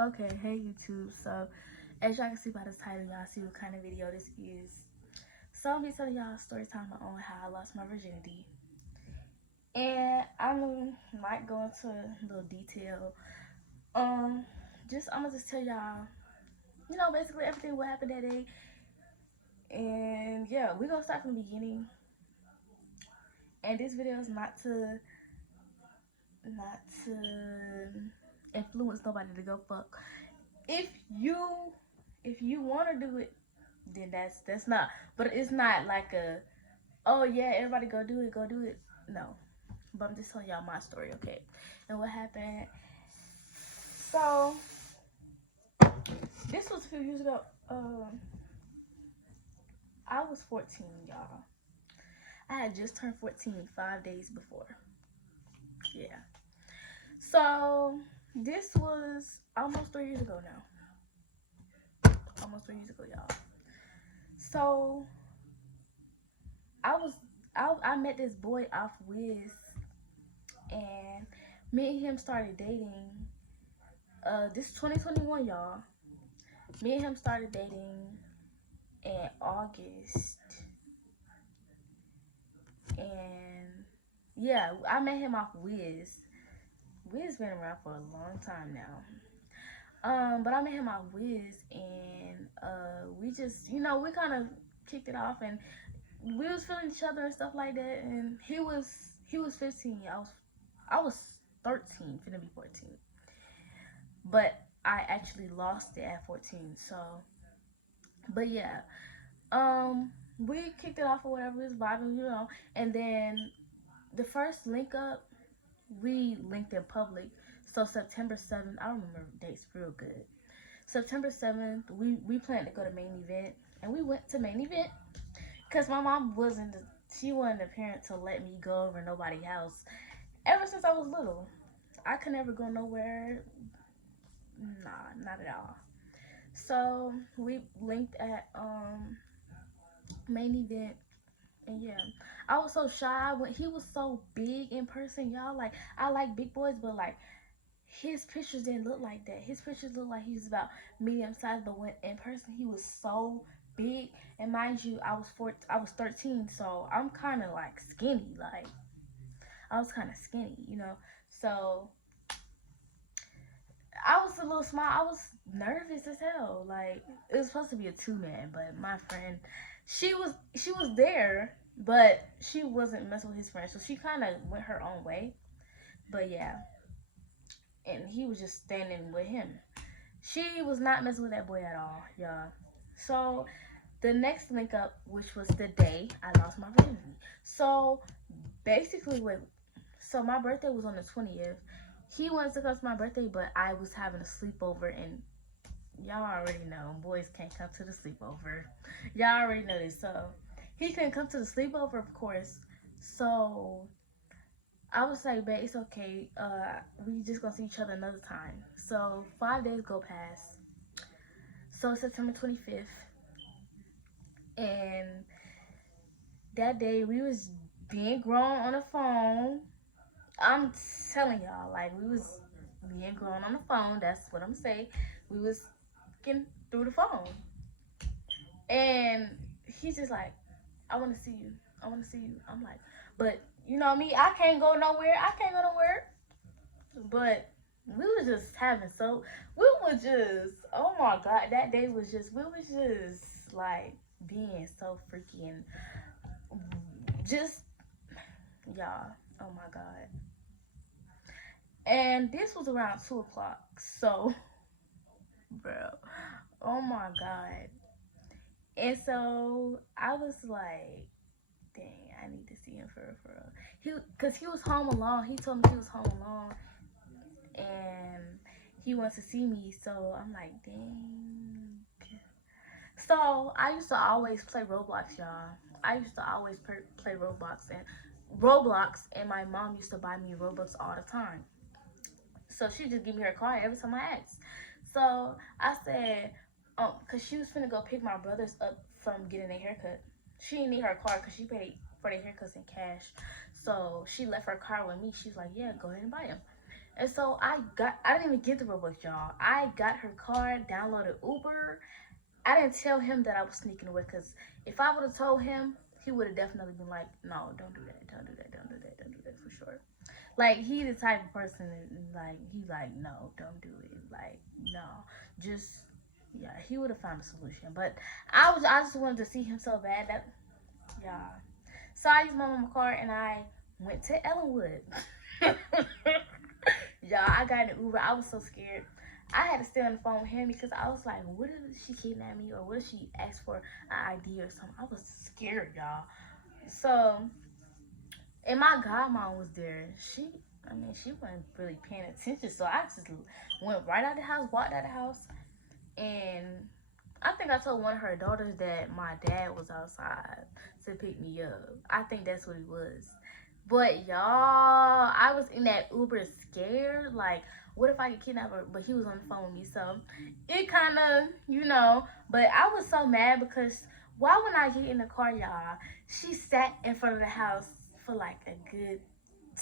Okay, hey YouTube. So, as y'all can see by this title, y'all see what kind of video this is. So, I'm gonna be telling y'all a story time on how I lost my virginity. And I'm not going into a little detail. Um, I'm gonna just tell y'all, basically everything what happened that day. And yeah, we're gonna start from the beginning. And this video is not to influence nobody to go fuck. If you if you want to do it, then that's not. But it's not like a, oh yeah, everybody go do it. No, but I'm just telling y'all my story, okay? And what happened? So this was a few years ago. I was 14, y'all. I had just turned 14 5 days before. Yeah. So this was almost 3 years ago now. Almost 3 years ago, y'all. So I met this boy off Wiz, and me and him started dating. This is 2021, y'all. Me and him started dating in August, and yeah, I met him off Wiz. Wiz been around for a long time now. But I met him off Wiz, and we just, we kind of kicked it off, and we was feeling each other and stuff like that. And he was 15. I was 13, finna be 14. But I actually lost it at 14. So, but yeah, we kicked it off or whatever, we was vibing, and then the first link up, we linked in public. So September 7th, I don't remember dates real good. September 7th, we planned to go to main event, and we went to main event because my mom she wasn't a parent to let me go over nobody's house. Ever since I was little, I could never go nowhere. Nah, not at all. So we linked at main event, and yeah, I was so shy when he was so big in person, y'all. Like, I like big boys, but like his pictures didn't look like that. His pictures looked like he was about medium size, but when in person he was so big. And mind you, I was 13, so I'm kind of like skinny. Like, I was kind of skinny. So I was a little small. I was nervous as hell. Like, it was supposed to be a 2-man, but my friend, she was there, but she wasn't messing with his friend, so she kind of went her own way. But yeah, and he was just standing with him. She was not messing with that boy at all, y'all. So the next link up, which was the day I lost my virginity. So basically, so my birthday was on the 20th. He wanted to come to my birthday, but I was having a sleepover, and y'all already know boys can't come to the sleepover. Y'all already know this. So he couldn't come to the sleepover, of course. So I was like, babe, it's okay. We just gonna see each other another time. So 5 days go past. So September 25th, and that day we was being grown on the phone. I'm telling y'all, like, we was being grown on the phone. That's what I'm saying. We was getting through the phone, and he's just like, I want to see you. I want to see you. I'm like, but you know me, I can't go nowhere. I can't go nowhere. But we was just oh my God, that day was just, we was just like being so freaky and just, y'all, oh my God. And this was around 2 o'clock. So, bro, oh my God. And so I was like, dang, I need to see him for real. Cause he was home alone. He told me he was home alone, and he wants to see me. So I'm like, dang. So I used to always play Roblox, y'all. I used to always play Roblox, and my mom used to buy me Robux all the time. So she just give me her card every time I asked. So I said, cause she was finna go pick my brothers up from getting a haircut. She didn't need her card cause she paid for the haircuts in cash. So she left her card with me. She's like, yeah, go ahead and buy them. And so I didn't even get the Robux, y'all. I got her card, downloaded Uber. I didn't tell him that I was sneaking away, because if I would have told him, he would have definitely been like, no, don't do that, don't do that, don't do that, don't do that, for sure. Like, he the type of person, like, he like, no, don't do it. Like, no, just, yeah, he would have found a solution. But I just wanted to see him so bad that, yeah. So I used my mama card and I went to Ellenwood. Y'all, I got an Uber. I was so scared. I had to stay on the phone with him because I was like, what if she kidnapped me, or what if she asked for an ID or something? I was scared, y'all. So, and my godmom was there. She wasn't really paying attention. So I just went right out of the house, walked out of the house, and I think I told one of her daughters that my dad was outside to pick me up. I think that's what it was. But y'all, I was in that Uber scared. Like, what if I get kidnapped? But he was on the phone with me, so it kind of, But I was so mad because why when I get in the car, y'all, she sat in front of the house for like a good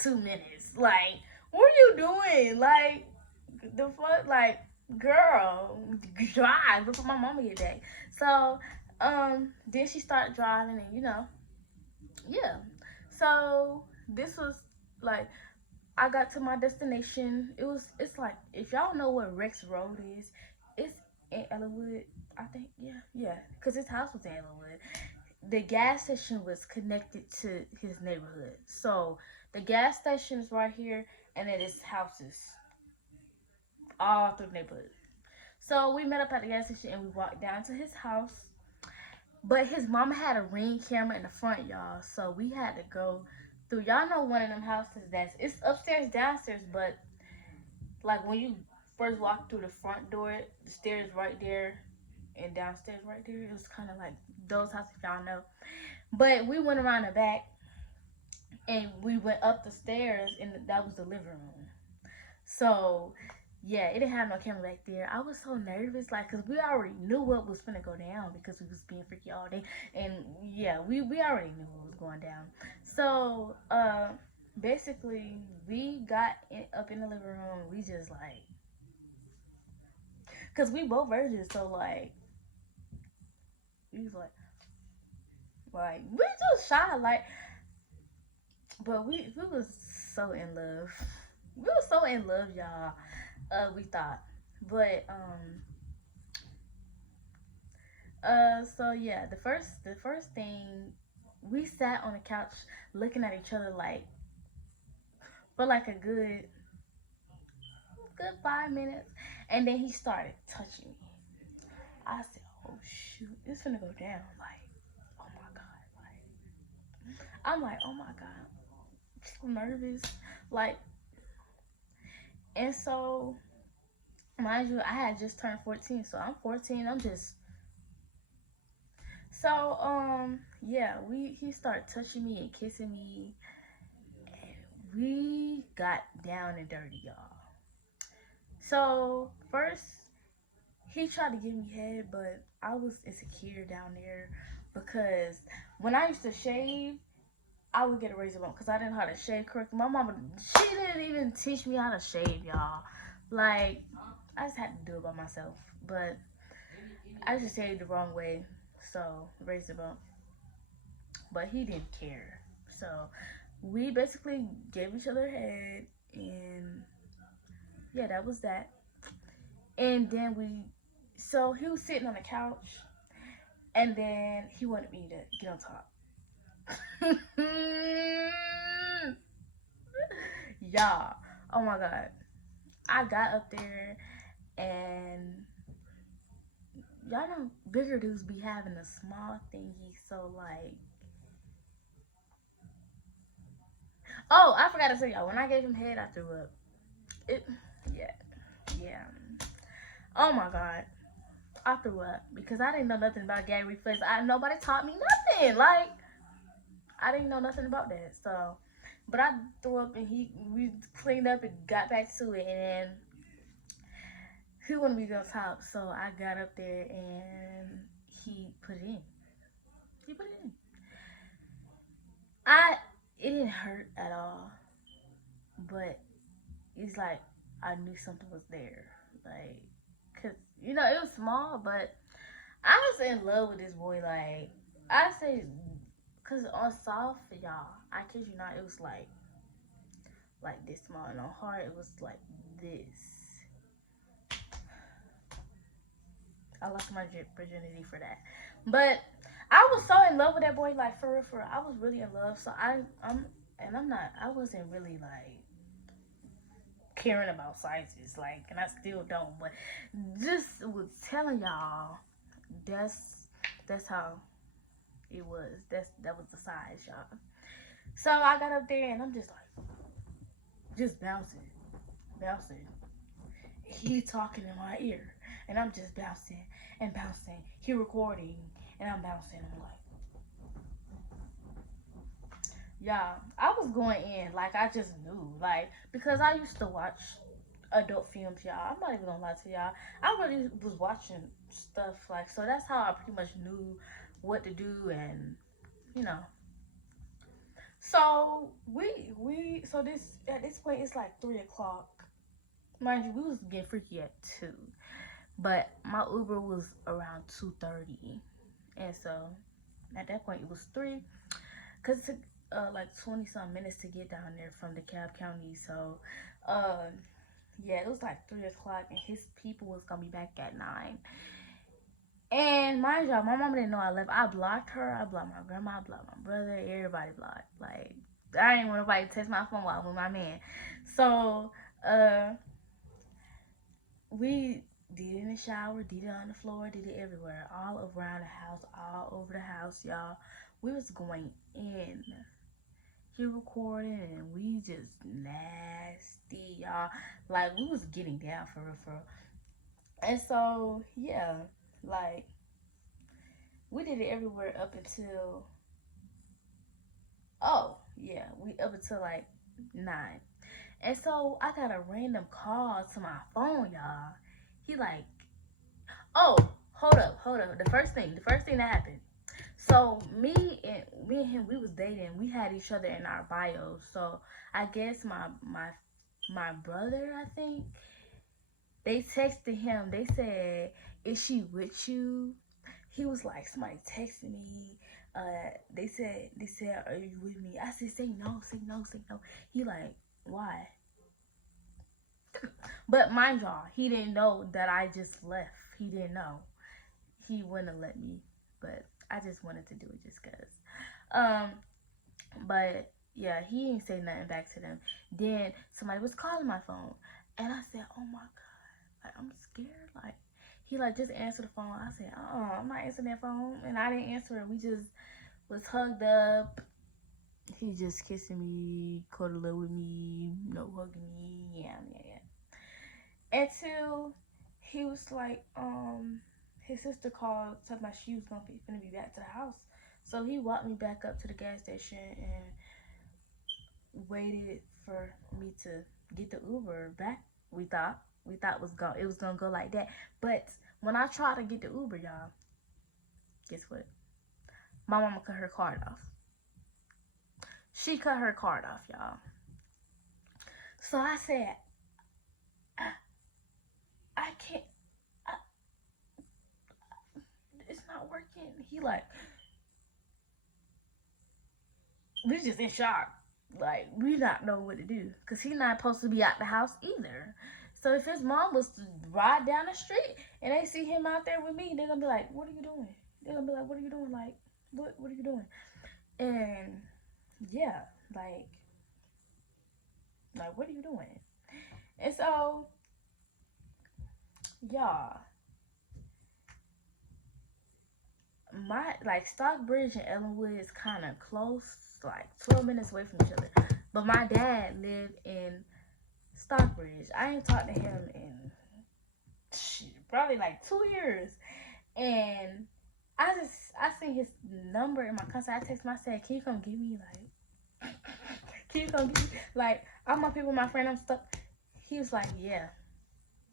2 minutes. Like, what are you doing? Like, the fuck, like, girl, drive before my mama get back. So, then she started driving, and yeah. So this was like, I got to my destination. It's like, if y'all know what Rex Road is, it's in Ellenwood. I think, yeah, because his house was in Ellenwood. The gas station was connected to his neighborhood. So the gas station is right here, and then his houses all through the neighborhood. So we met up at the gas station and we walked down to his house. But his mama had a Ring camera in the front, y'all. So we had to go through. Y'all know one of them houses it's upstairs, downstairs, but like when you first walk through the front door, the stairs right there and downstairs right there. It was kind of like those houses, y'all know. But we went around the back and we went up the stairs, and that was the living room. So yeah, it didn't have no camera back there. I was so nervous, like, cause we already knew what was gonna go down because we was being freaky all day, and yeah, we already knew what was going down. So basically, we got up in the living room. We just like, cause we both virgins, so like, we was like we just shy, like, but we was so in love. We was so in love, y'all. We thought, but so yeah, the first thing, we sat on the couch looking at each other like for like a good 5 minutes, and then he started touching me. I said, "Oh shoot, it's gonna go down!" Like, oh my god, I'm like, oh my god, I'm so nervous, like, and so mind you, I had just turned 14, so I'm 14. I'm just so yeah, he started touching me and kissing me. We got down and dirty, y'all. So first, he tried to give me head, but I was insecure down there because when I used to shave, I would get a razor bump because I didn't know how to shave correctly. My mama, she didn't even teach me how to shave, y'all. Like, I just had to do it by myself. But I just shaved the wrong way, so razor bump. But he didn't care. So we basically gave each other head, and yeah, that was that. And then so he was sitting on the couch, and then he wanted me to get on top. Y'all, oh my god, I got up there, and y'all know bigger dudes be having a small thingy, so like, oh, I forgot to tell y'all, when I gave him head, I threw up. It, yeah, yeah. Oh my god, I threw up because I didn't know nothing about gag reflex. Nobody taught me nothing. Like, I didn't know nothing about that. So, but I threw up, and we cleaned up and got back to it, and then he wanted me to go top. So I got up there and he put it in. He put it in. It didn't hurt at all, but it's like I knew something was there. Like, cause you know it was small, but I was in love with this boy. Like, I say, cause on soft, y'all, I kid you not, it was like this small, and on hard, it was like this. I lost my virginity for that, but I was so in love with that boy. Like for real, for real. I was really in love. So I'm not. I wasn't really like caring about sizes, like, and I still don't. But just was telling y'all, that's that's how it was. That was the size, y'all. So I got up there and I'm just like, just bouncing, bouncing. He talking in my ear, and I'm just bouncing and bouncing. He recording, and I'm bouncing. I'm like, yeah, I was going in like I just knew, like because I used to watch adult films, y'all. I'm not even gonna lie to y'all. I really was watching stuff like so. That's how I pretty much knew what to do, and you know. So we so this at this point it's like 3 o'clock. Mind you, we was getting freaky at 2, but my Uber was around 2:30, and so at that point it was 3, cause it took like 20 some minutes to get down there from DeKalb County. So, uh, yeah, it was like 3 o'clock, and his people was gonna be back at 9. And mind y'all, my mama didn't know I left. I blocked her. I blocked my grandma. I blocked my brother. Everybody blocked. Like I didn't want nobody to test my phone while I'm with my man. So, uh, we did it in the shower, did it on the floor, did it everywhere, all around the house, all over the house, y'all. We was going in. He recording and we just nasty, y'all. Like we was getting down for real, for real. And so yeah, like we did it everywhere up until we up until like 9. And so I got a random call to my phone, y'all. He like, oh, hold up. The first thing that happened. So me and him, we was dating. We had each other in our bios. So I guess my brother, I think, they texted him. They said, "Is she with you?" He was like, "Somebody texted me. They said, are you with me?" I said, "Say no, say no, say no." He like, "Why?" But mind y'all, he didn't know that I just left. He didn't know. He wouldn't have let me, but I just wanted to do it just cause. Um, but yeah, he didn't say nothing back to them. Then somebody was calling my phone, and I said, "Oh my god, like I'm scared." Like he like just answered the phone. I said, "Oh, I'm not answering that phone," and I didn't answer it. We just was hugged up. He just kissing me, cuddling with me, hugging me, yeah. Until he was like, his sister called, told me she was gonna be back to the house. So he walked me back up to the gas station and waited for me to get the Uber back. We thought it was gonna go like that. But when I tried to get the Uber, y'all, guess what? My mama cut her card off. She cut her card off, y'all. So I said, I can't. I, it's not working. He like, we just in shock. Like we not know what to do, cause he not supposed to be out the house either. So if his mom was to ride down the street and they see him out there with me, they're gonna be like, "What are you doing?" They're gonna be like, "What are you doing?" Like, what are you doing? And yeah, like what are you doing? And so y'all, my like Stockbridge and Ellenwood is kind of close, like 12 minutes away from each other. But my dad lived in Stockbridge. I ain't talked to him in probably like 2 years, and I seen his number in my contact. I text him. I said, "Can you come get me? Like, can you come get me? Like, I'm up here with my friend. I'm stuck." He was like, "Yeah."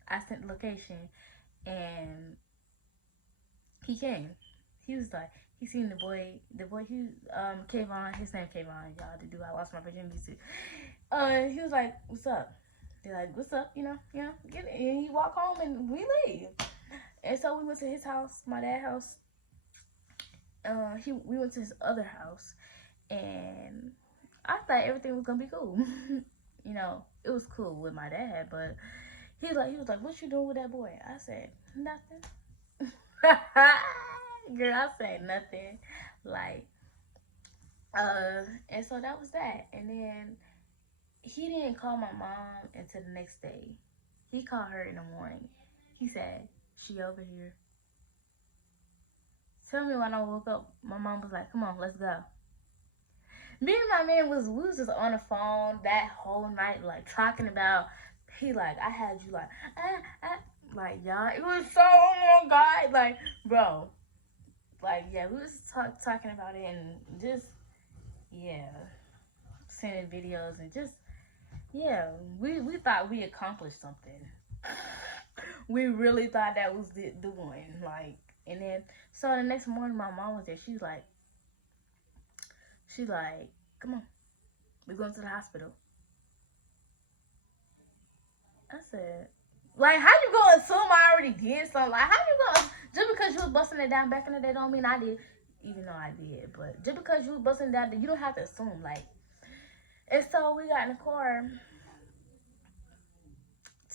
I sent the location, and he came. He was like, he seen the boy. The boy he Kayvon. His name Kayvon. Y'all, the dude I lost my virginity to. He was like, "What's up?" They're like, what's up? Get it. And he walk home and we leave. And so we went to his house, my dad's house. We went to his other house, and I thought everything was gonna be cool. It was cool with my dad, but he was like, what you doing with that boy? I said, nothing. Girl, I said nothing. Like, and so that was that. And then he didn't call my mom until the next day. He called her in the morning. He said, she over here. Tell me when I woke up, my mom was like, come on, let's go. Me and my man we was just on the phone that whole night, like, talking about, he like, I had you like, like, y'all, it was so, oh my God, like, bro, like, yeah, we was talking about it and just, yeah, sending videos and just, yeah, we thought we accomplished something. We really thought that was the one, like, and then, so the next morning, my mom was there, she's like, come on, we're going to the hospital. I said, like, how you gonna assume I already did something? Like, how you gonna, just because you was busting it down back in the day don't mean I did, even though I did. But just because you was busting it down, you don't have to assume, like. And so we got in the car.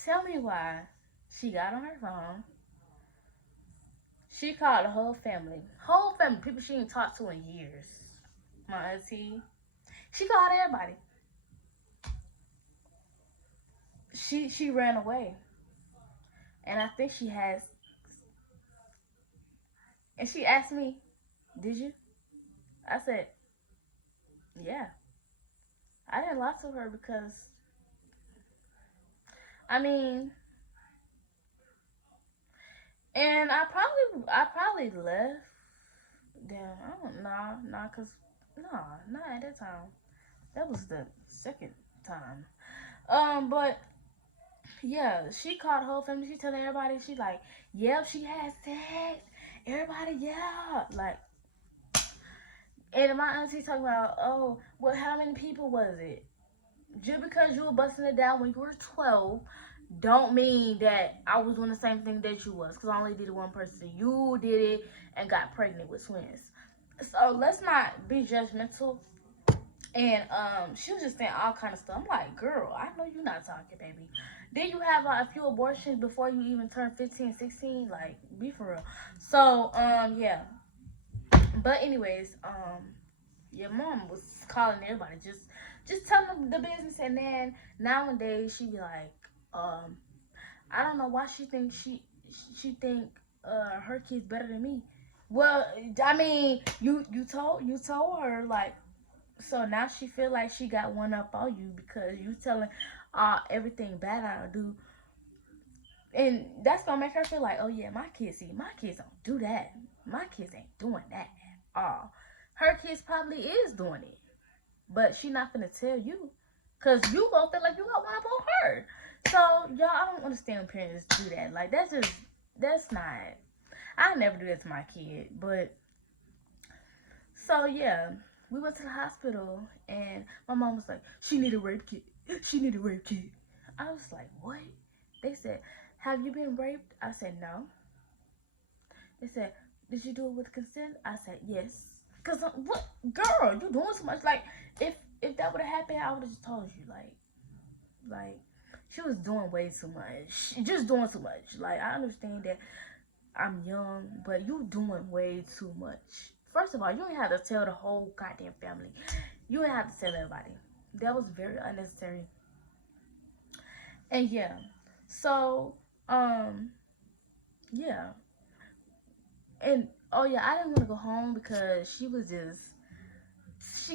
Tell me why she got on her phone. She called the whole family, people she ain't talked to in years. My auntie, she called everybody. She ran away, and I think she has. And she asked me, "Did you?" I said, "Yeah." I didn't lie to her because, I mean, and I probably left. Damn, I don't know, cause not at that time. That was the second time. But yeah, she called the whole family. She telling everybody. She like, yep, she had sex. Everybody, yeah, like. And my auntie talking about, oh, well, how many people was it? Just because you were busting it down when you were 12, don't mean that I was doing the same thing that you was. Because I only did it one person. You did it and got pregnant with twins. So let's not be judgmental. And she was just saying all kind of stuff. I'm like, girl, I know you're not talking, baby. Did you have a few abortions before you even turned 15, 16? Like, be for real. So, yeah. But anyways, your mom was calling everybody, just telling them the business. And then nowadays she be like, I don't know why she think she think her kid's better than me. Well, I mean, you told her, like, so now she feel like she got one up on you because you telling everything bad I do. And that's gonna make her feel like, oh yeah, my kids don't do that. My kids ain't doing that at all. Her kids probably is doing it, but she not gonna tell you, cause you gonna feel like you got one up on her. So y'all, I don't understand when parents do that. Like, that's not. I never do that to my kid. But so yeah, we went to the hospital and my mom was like, she need a rape kit. She need a rape kit. I was like, what? They said, have you been raped? I said, no. They said, did you do it with consent? I said, yes. Cause what, girl, you doing so much. Like, if that would have happened, I would have just told you. Like she was doing way too much. Just doing too much. Like, I understand that I'm young, but you doing way too much. First of all, you don't have to tell the whole goddamn family. You don't have to tell everybody. That was very unnecessary. And yeah, so yeah, and oh yeah, I didn't want to go home because she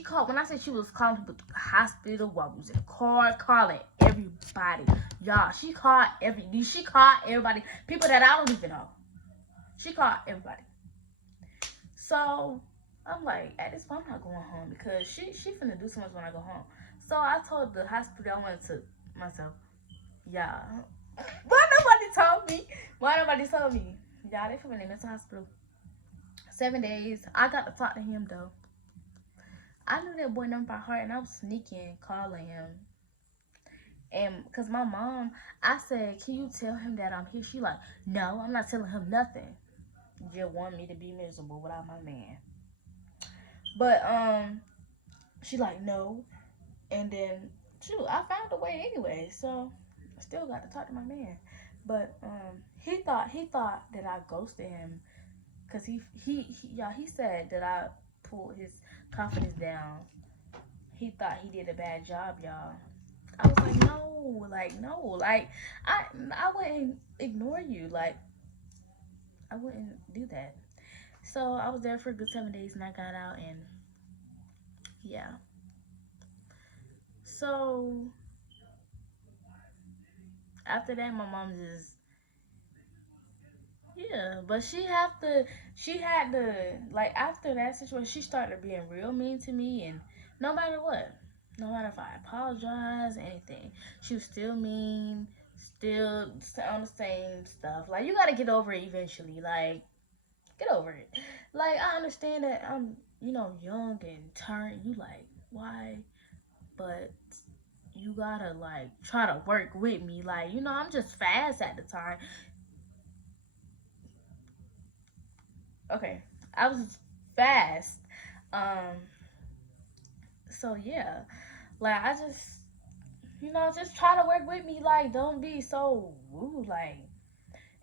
called. When I said she was calling people to the hospital while we was in the car, calling everybody. Y'all, she called everybody. People that I don't even know. She called everybody. So I'm like, at this point, I'm not going home because she finna do so much when I go home. So I told the hospital I went to myself, yeah. Why nobody told me? Y'all, they put me in the hospital. 7 days. I got to talk to him though. I knew that boy number by heart, and I was sneaking, calling him. And because my mom, I said, can you tell him that I'm here? She like, no, I'm not telling him nothing. You just want me to be miserable without my man. But she like, no. And then shoot, I found a way anyway. So I still got to talk to my man. But he thought that I ghosted him because he said that I pulled his confidence down. He thought he did a bad job, y'all. I was like, no, I wouldn't ignore you, like I wouldn't do that. So I was there for a good 7 days, and I got out, and yeah. So after that, my mom just yeah, but she had to like after that situation, she started being real mean to me, and no matter what, no matter if I apologize, anything, she was still mean, still on the same stuff. Like you gotta get over it eventually. Like get over it. Like I understand that I'm young and turn you like why, but you gotta like try to work with me. Like I'm just fast at the time. Okay, I was fast. Um, so yeah, like I just try to work with me. Like don't be so rude. Like,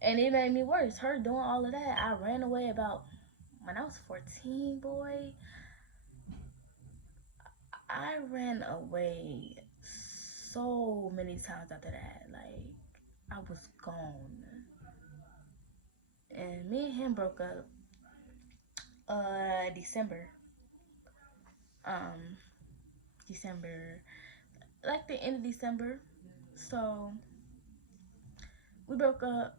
and it made me worse. Her doing all of that. I ran away about when I was 14, boy. I ran away so many times after that. Like I was gone, and me and him broke up. December. Um, December, like the end of December. So we broke up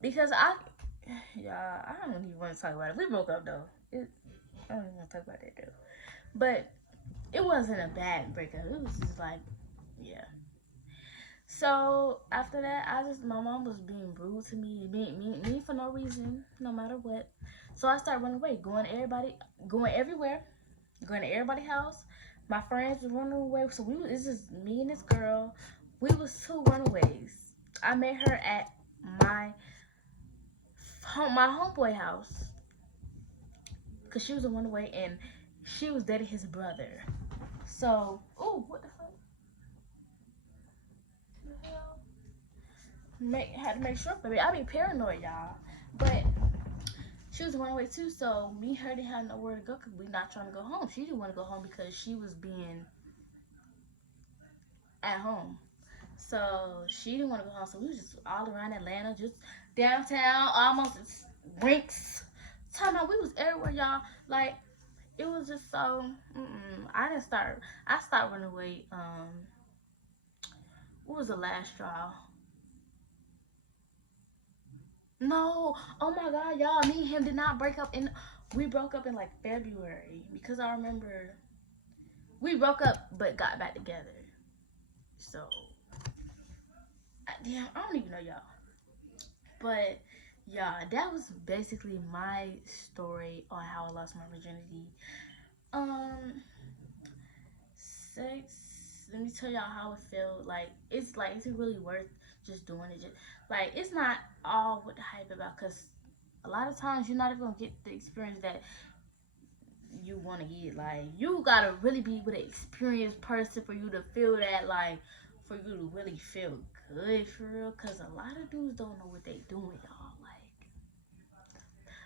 because I don't even want to talk about it. We broke up though. I don't even want to talk about that though. But it wasn't a bad breakup. It was just like, yeah. So after that, my mom was being rude to me, being me for no reason, no matter what. So I started running away, going everywhere, going to everybody's house. My friends were running away, so it's just me and this girl. We was two runaways. I met her at my homeboy house because she was a runaway and she was dating his brother. So, oh, what the fuck? The hell? Had to make sure for me. I be paranoid, y'all. But she was a runaway too, so me, her didn't have nowhere to go because we not trying to go home. She didn't want to go home because she was being at home. So she didn't want to go home. So we was just all around Atlanta, just downtown, almost Brinks. Talking about we was everywhere, y'all. Like it was just so. I stopped running away. What was the last straw? No. Oh my God, y'all. Me and him did not break up we broke up in like February because I remember we broke up but got back together. So damn, I don't even know y'all. But yeah, that was basically my story on how I lost my virginity. Um, sex. Let me tell y'all how it felt. Like, is it really worth just doing it? Just like, it's not all what the hype about. Cause a lot of times you're not even gonna get the experience that you want to get. Like, you gotta really be with an experienced person for you to feel that. Like, for you to really feel good for real. Cause a lot of dudes don't know what they doing, y'all. Like,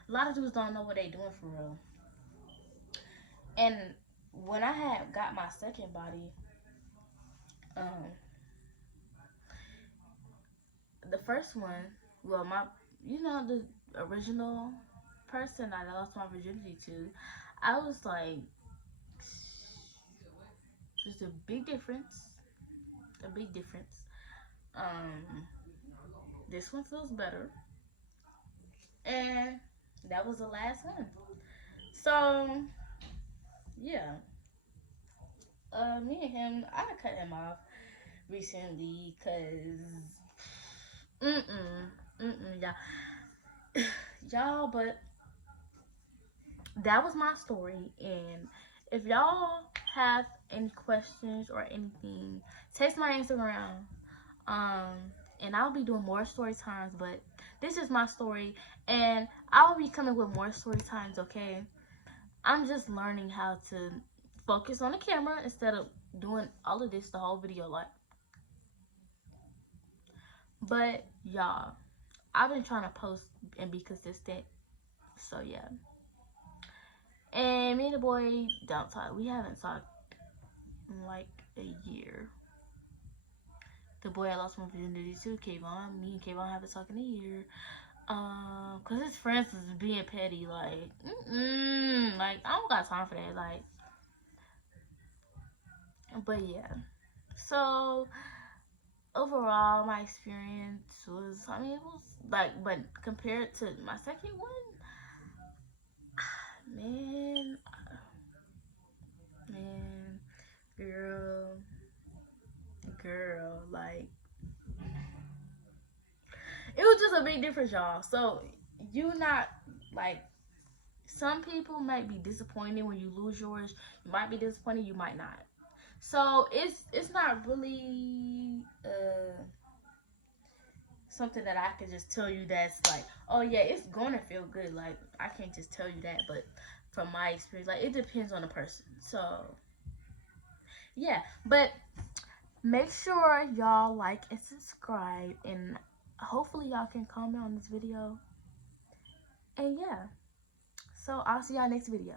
a lot of dudes don't know what they doing for real. And when I had got my second body, um, the first one, well, the original person I lost my virginity to, I was like, there's a big difference, a big difference. Um, this one feels better, and that was the last one. So yeah, me and him, I cut him off recently, cause y'all, y'all, but that was my story. And if y'all have any questions or anything, text my Instagram. And I'll be doing more story times, but this is my story, and I'll be coming with more story times, okay? I'm just learning how to focus on the camera instead of doing all of this the whole video, like. But y'all, I've been trying to post and be consistent, so yeah. And me and the boy don't talk. We haven't talked in like a year. The boy I lost my virginity to, Kayvon. Me and Kayvon haven't talked in a year. Cause his friends is being petty, like, like, I don't got time for that, like. But yeah. So overall, my experience was, I mean, it was like, but compared to my second one, man, man, girl, like, it was just a big difference, y'all. So you not like, some people might be disappointed when you lose yours. You might be disappointed, you might not. So it's not really something that I can just tell you that's like, oh yeah, it's gonna feel good. Like, I can't just tell you that, but from my experience, like, it depends on the person. So yeah, but make sure y'all like and subscribe, and hopefully y'all can comment on this video. And yeah, so I'll see y'all next video.